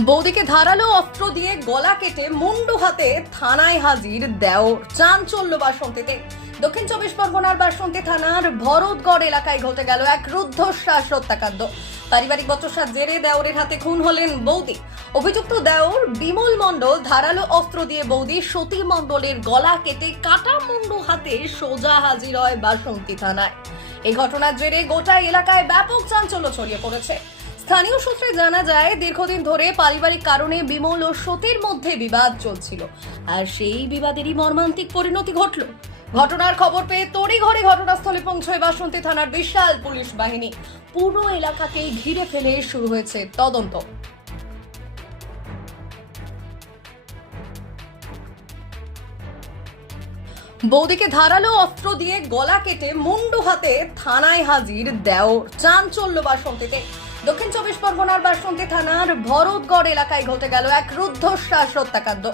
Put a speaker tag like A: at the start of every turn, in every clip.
A: বৌদিকে ধারালো অস্ত্র দিয়ে গলা কেটে মুন্ডু হাতে থানায় হাজির দেওর চাঞ্চল্য বাসন্তীতে। দক্ষিণ চব্বিশ পরগনার বাসন্তী থানার ভরতগড় এলাকায় ঘটে গেল এক রুদ্ধশ্বাস হত্যাকাণ্ড। পারিবারিক বচসার জেরে দেওরের হাতে খুন হলেন বৌদি। অভিযুক্ত দেওর বিমল মণ্ডল ধারালো অস্ত্র দিয়ে বৌদি সতী মণ্ডলের গলা কেটে কাটা মুন্ডু হাতে সোজা হাজির হয় বাসন্তী থানায়। এই ঘটনার জেরে গোটা এলাকায় ব্যাপক চাঞ্চল্য ছড়িয়ে পড়েছে। স্থানীয় সূত্রে জানা যায়, দীর্ঘদিন ধরে পারিবারিক কারণে বিমল ও সতীর মধ্যে বিবাদ চলছিল। আর সেই বিবাদেরই মর্মান্তিক পরিণতি ঘটল। ঘটনার খবর পেয়ে তড়িঘড়ি ঘটনাস্থলে পৌঁছয় বাসন্তী থানার বিশাল পুলিশ বাহিনী। পুরো এলাকাকেই ঘিরে ফেলে শুরু হয়েছে তদন্ত। বৌদিকে ধারালো অস্ত্র দিয়ে গলা কেটে মুন্ডু হাতে থানায় হাজির দেওর। চাঞ্চল্য বাসন্তীতে দক্ষিণ চব্বিশ পরগনার বাসন্তী থানার ভরতগড় এলাকায় ঘটে গেল এক রুদ্ধশ্বাস হত্যাকাণ্ড।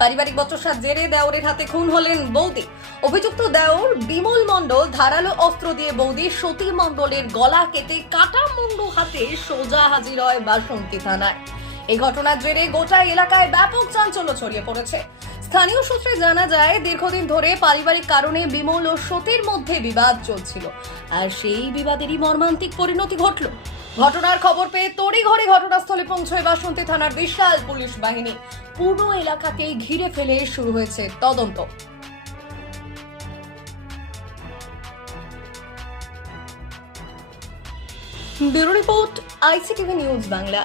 A: পারিবারিক বচসার জেরে দেওরের হাতে খুন হলেন বৌদি। অভিযুক্ত দেওর বিমল মণ্ডল ধারালো অস্ত্র দিয়ে বৌদি সতী মণ্ডলের গলা কেটে কাটা মুন্ডু হাতে সোজা হাজির হয় বাসন্তী থানায়। এই ঘটনার জেরে গোটা এলাকায় ব্যাপক চাঞ্চল্য ছড়িয়ে পড়েছে। স্থানীয় সূত্রে জানা যায়, দীর্ঘদিন ধরে পারিবারিক কারণে বিমল ও সতীর মধ্যে বিবাদ চলছিল। আর সেই বিবাদেরই মর্মান্তিক পরিণতি ঘটল। ঘটনার খবর পেয়ে তড়িঘড়ি ঘটনাস্থলে পৌঁছয় বাসন্তী থানার বিশাল পুলিশ বাহিনী। পুরো এলাকাকেই ঘিরে ফেলে শুরু হয়েছে তদন্ত। Bureau report, ICTV news Bangla.